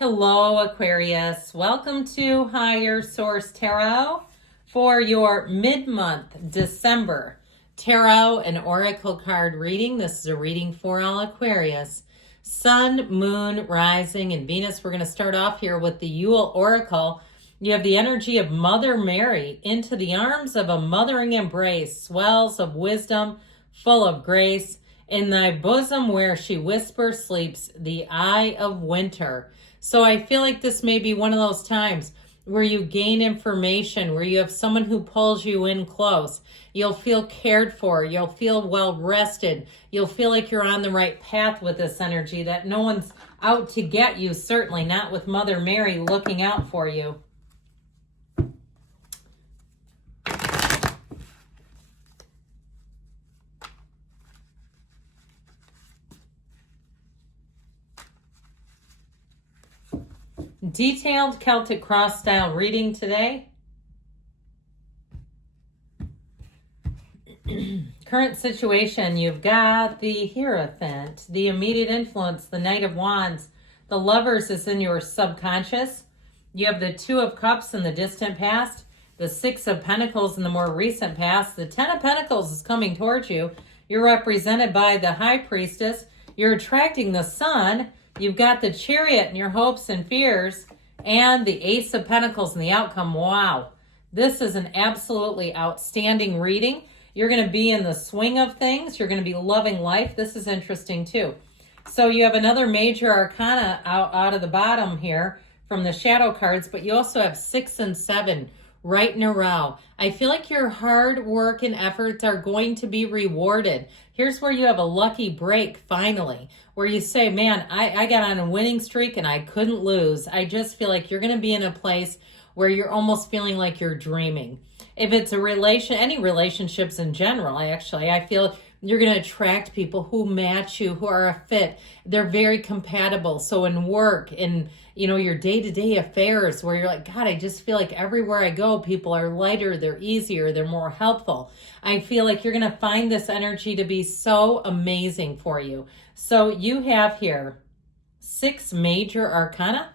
Hello, Aquarius. Welcome to Higher Source Tarot for your mid-month December Tarot and Oracle card reading. This is a reading for all Aquarius. Sun, Moon, Rising, and Venus. We're going to start off here with the Yule Oracle. You have the energy of Mother Mary. Into the arms of a mothering embrace, swells of wisdom, full of grace. In thy bosom where she whispers sleeps the eye of winter. So I feel like this may be one of those times where you gain information, where you have someone who pulls you in close. You'll feel cared for. You'll feel well rested. You'll feel like you're on the right path with this energy, that no one's out to get you, certainly not with Mother Mary looking out for you. Detailed Celtic cross style reading today. Current situation, you've got the Hierophant, the immediate influence, the Knight of Wands. The Lovers is in your subconscious. You have the Two of Cups in the distant past, the Six of Pentacles in the more recent past. The Ten of Pentacles is coming towards you. You're represented by the High Priestess. You're attracting the Sun. You've got the Chariot in your hopes and fears, and the Ace of Pentacles in the outcome. Wow, this is an absolutely outstanding reading. You're going to be in the swing of things. You're going to be loving life. This is interesting too. So you have another major arcana out of the bottom here from the shadow cards, but you also have 6 and 7 right in a row. I feel like your hard work and efforts are going to be rewarded. Here's where you have a lucky break finally, where you say, man, I got on a winning streak and I couldn't lose. I just feel like you're going to be in a place where you're almost feeling like you're dreaming. If it's a any relationships in general, I feel you're going to attract people who match you, who are a fit. They're very compatible. So in work, in your day-to-day affairs, where you're like, God, I just feel like everywhere I go, people are lighter, they're easier, they're more helpful. I feel like you're going to find this energy to be so amazing for you. So you have here 6 major arcana.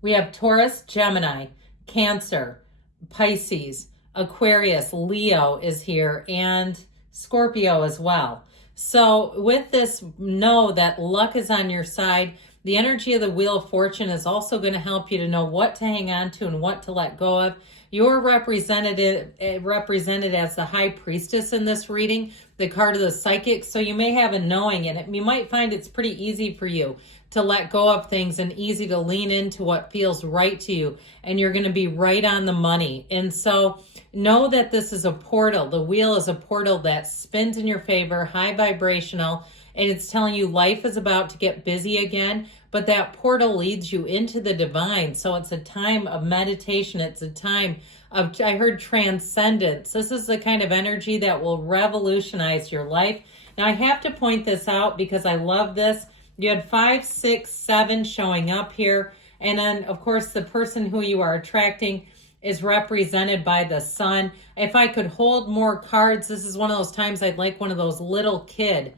We have Taurus, Gemini, Cancer, Pisces, Aquarius, Leo is here, and Scorpio as well. So with this, know that luck is on your side. The energy of the Wheel of Fortune is also going to help you to know what to hang on to and what to let go of. You're represented as the High Priestess in this reading, the card of the Psychic. So you may have a knowing, and you might find it's pretty easy for you to let go of things and easy to lean into what feels right to you. And you're going to be right on the money. And so know that this is a portal. The wheel is a portal that spins in your favor, high vibrational, and it's telling you life is about to get busy again, but that portal leads you into the divine. So it's a time of meditation. It's a time of, I heard, transcendence. This is the kind of energy that will revolutionize your life. Now I have to point this out because I love this. You had 5, 6, 7 showing up here. And then of course the person who you are attracting is represented by the Sun. If I could hold more cards, this is one of those times I'd like one of those little kid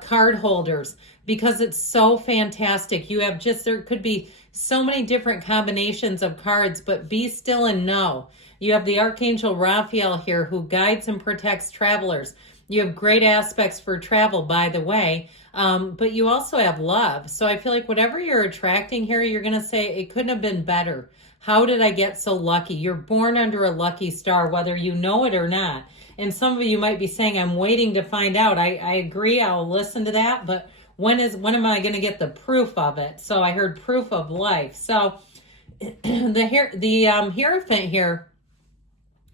card holders, because it's so fantastic. You have there could be so many different combinations of cards, but be still and know. You have the Archangel Raphael here who guides and protects travelers. You have great aspects for travel, by the way, but you also have love. So I feel like whatever you're attracting here, you're going to say, it couldn't have been better. How did I get so lucky? You're born under a lucky star, whether you know it or not. And some of you might be saying, I'm waiting to find out. I agree. I'll listen to that. But when am I going to get the proof of it? So I heard proof of life. So the Hierophant here,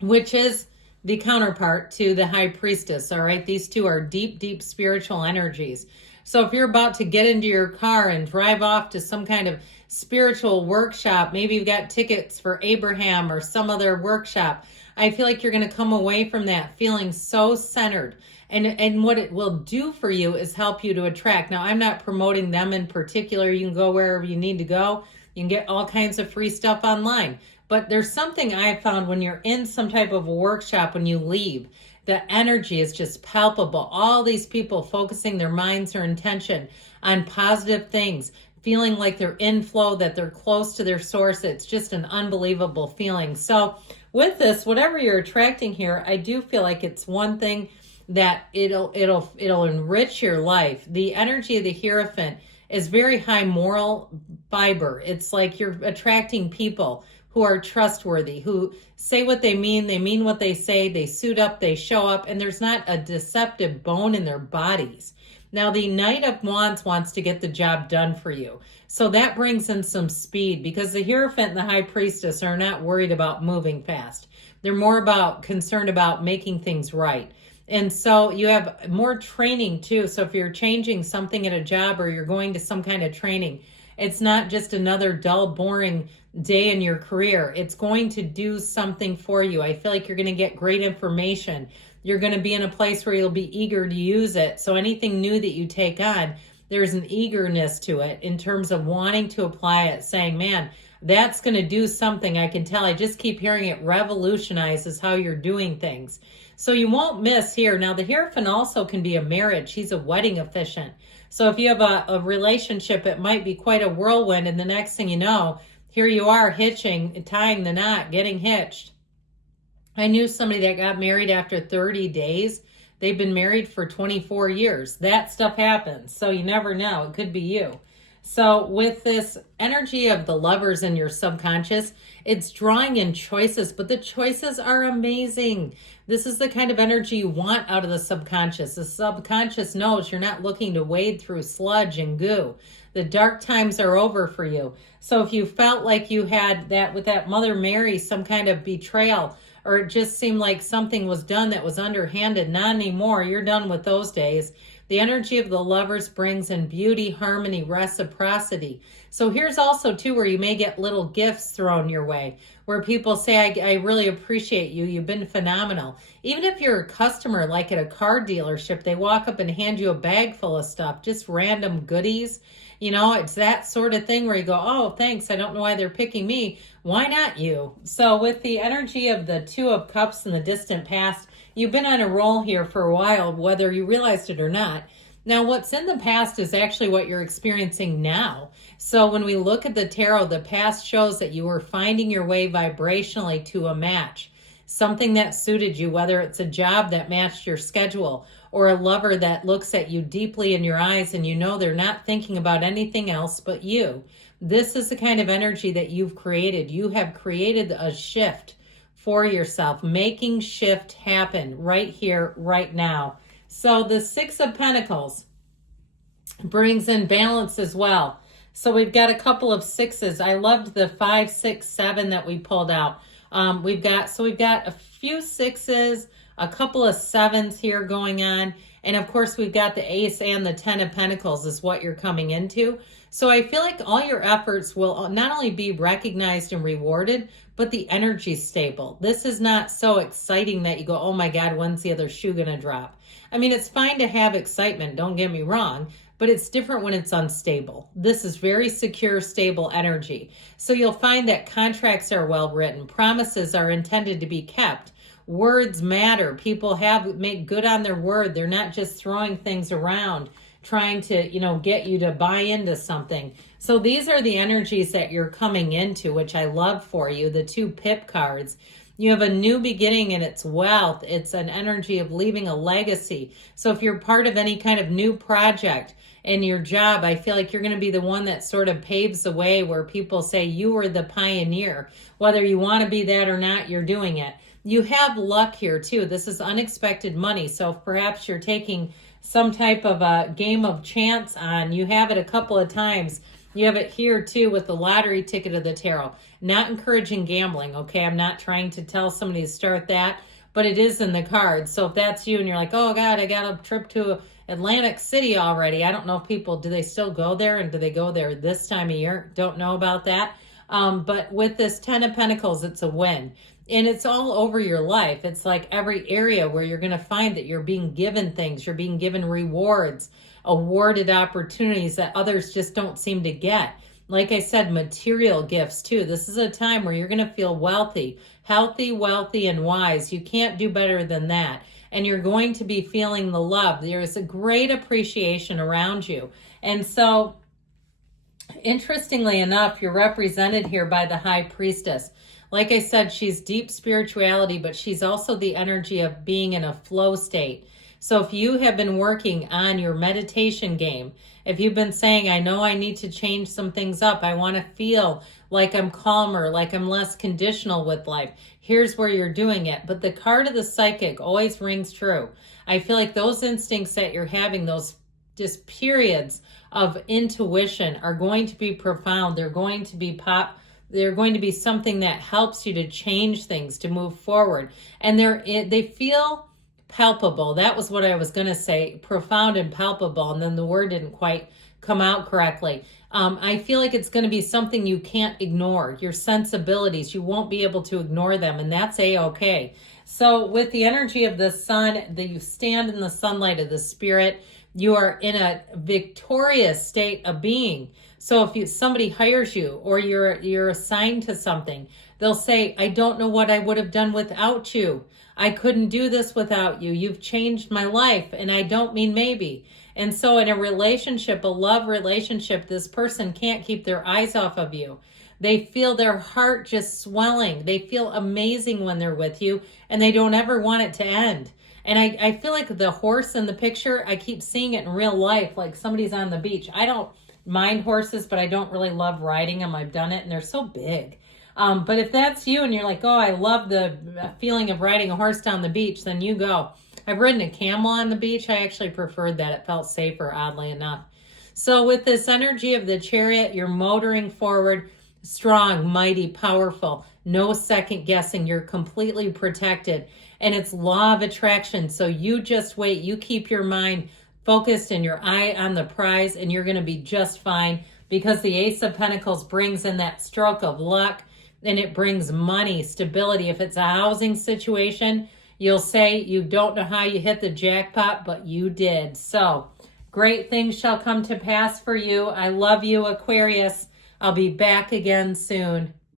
which is the counterpart to the High Priestess. All right. These two are deep, deep spiritual energies. So if you're about to get into your car and drive off to some kind of spiritual workshop, maybe you've got tickets for Abraham or some other workshop, I feel like you're going to come away from that feeling so centered. And what it will do for you is help you to attract. Now, I'm not promoting them in particular. You can go wherever you need to go. You can get all kinds of free stuff online. But there's something I found when you're in some type of a workshop, when you leave, the energy is just palpable. All these people focusing their minds or intention on positive things, feeling like they're in flow, that they're close to their source. It's just an unbelievable feeling. So with this, whatever you're attracting here, I do feel like it's one thing that it'll enrich your life. The energy of the Hierophant is very high moral fiber. It's like you're attracting people who are trustworthy, who say what they mean what they say, they suit up, they show up, and there's not a deceptive bone in their bodies. Now, the Knight of Wands wants to get the job done for you. So that brings in some speed, because the Hierophant and the High Priestess are not worried about moving fast. They're more concerned about making things right. And so you have more training too. So if you're changing something at a job or you're going to some kind of training, it's not just another dull, boring day in your career. It's going to do something for you. I feel like you're going to get great information. You're going to be in a place where you'll be eager to use it. So anything new that you take on, there's an eagerness to it in terms of wanting to apply it, saying, man, that's going to do something. I can tell. I just keep hearing it revolutionizes how you're doing things. So you won't miss here. Now, the Hierophant also can be a marriage. He's a wedding officiant. So if you have a relationship, it might be quite a whirlwind. And the next thing you know, here you are hitching, tying the knot, getting hitched. I knew somebody that got married after 30 days. They've been married for 24 years. That stuff happens. So you never know. It could be you. So with this energy of the Lovers in your subconscious, it's drawing in choices, but the choices are amazing. This is the kind of energy you want out of the subconscious. The subconscious knows you're not looking to wade through sludge and goo. The dark times are over for you. So if you felt like you had that with that Mother Mary, some kind of betrayal, or it just seemed like something was done that was underhanded, not anymore. You're done with those days. The energy of the Lovers brings in beauty, harmony, reciprocity. So here's also, too, where you may get little gifts thrown your way, where people say, I really appreciate you. You've been phenomenal. Even if you're a customer, like at a car dealership, they walk up and hand you a bag full of stuff, just random goodies. You know, it's that sort of thing where you go, oh, thanks. I don't know why they're picking me. Why not you? So with the energy of the Two of Cups in the distant past, you've been on a roll here for a while, whether you realized it or not. Now, what's in the past is actually what you're experiencing now. So when we look at the tarot, the past shows that you were finding your way vibrationally to a match, something that suited you, whether it's a job that matched your schedule or a lover that looks at you deeply in your eyes and you know they're not thinking about anything else but you. This is the kind of energy that you've created. You have created a shift for yourself, making shift happen right here, right now. So the Six of Pentacles brings in balance as well. So we've got a couple of sixes. I loved the 5, 6, 7 that we pulled out. We've got a few sixes, a couple of sevens here going on. And of course, we've got the Ace and the 10 of Pentacles is what you're coming into. So I feel like all your efforts will not only be recognized and rewarded, but the energy's stable. This is not so exciting that you go, oh my God, when's the other shoe going to drop? I mean, it's fine to have excitement, don't get me wrong, but it's different when it's unstable. This is very secure, stable energy. So you'll find that contracts are well written. Promises are intended to be kept. Words matter. People make good on their word. They're not just throwing things around, trying to, get you to buy into something. So these are the energies that you're coming into, which I love for you. The 2 pip cards. You have a new beginning and it's wealth. It's an energy of leaving a legacy. So if you're part of any kind of new project in your job, I feel like you're going to be the one that sort of paves the way where people say you were the pioneer. Whether you want to be that or not, you're doing it. You have luck here too. This is unexpected money. So if perhaps you're taking some type of a game of chance on, you have it a couple of times. You have it here too with the lottery ticket of the tarot. Not encouraging gambling, okay? I'm not trying to tell somebody to start that, but it is in the cards. So if that's you and you're like, oh God, I got a trip to Atlantic City already. I don't know if people, do they still go there? And do they go there this time of year? Don't know about that. But with this 10 of Pentacles, it's a win. And it's all over your life. It's like every area where you're going to find that you're being given things. You're being given rewards, awarded opportunities that others just don't seem to get. Like I said, material gifts too. This is a time where you're going to feel wealthy, healthy, wealthy, and wise. You can't do better than that. And you're going to be feeling the love. There is a great appreciation around you. And so interestingly enough, you're represented here by the High Priestess. Like I said, she's deep spirituality, but she's also the energy of being in a flow state. So if you have been working on your meditation game, if you've been saying, I know I need to change some things up, I want to feel like I'm calmer, like I'm less conditional with life, here's where you're doing it. But the card of the psychic always rings true. I feel like those instincts that you're having, those just periods of intuition are going to be profound. They're going to be they're going to be something that helps you to change things, to move forward. And they feel palpable. That was what I was going to say, profound and palpable. And then the word didn't quite come out correctly. I feel like it's going to be something you can't ignore. Your sensibilities, you won't be able to ignore them. And that's a-okay. So with the energy of the sun, that you stand in the sunlight of the spirit, you are in a victorious state of being. So if somebody hires you or you're assigned to something, they'll say, I don't know what I would have done without you. I couldn't do this without you. You've changed my life. And I don't mean maybe. And so in a relationship, a love relationship, this person can't keep their eyes off of you. They feel their heart just swelling. They feel amazing when they're with you, and they don't ever want it to end. And I feel like the horse in the picture, I keep seeing it in real life, like somebody's on the beach. I don't mind horses, but I don't really love riding them. I've done it, and they're so big. But if that's you and you're like, oh, I love the feeling of riding a horse down the beach, then you go. I've ridden a camel on the beach. I actually preferred that. It felt safer, oddly enough. So with this energy of the Chariot, you're motoring forward, strong, mighty, powerful, no second guessing. You're completely protected. And it's law of attraction. So you just wait. You keep your mind focused and your eye on the prize, and you're going to be just fine, because the Ace of Pentacles brings in that stroke of luck, and it brings money, stability. If it's a housing situation, you'll say you don't know how you hit the jackpot, but you did. So great things shall come to pass for you. I love you, Aquarius. I'll be back again soon.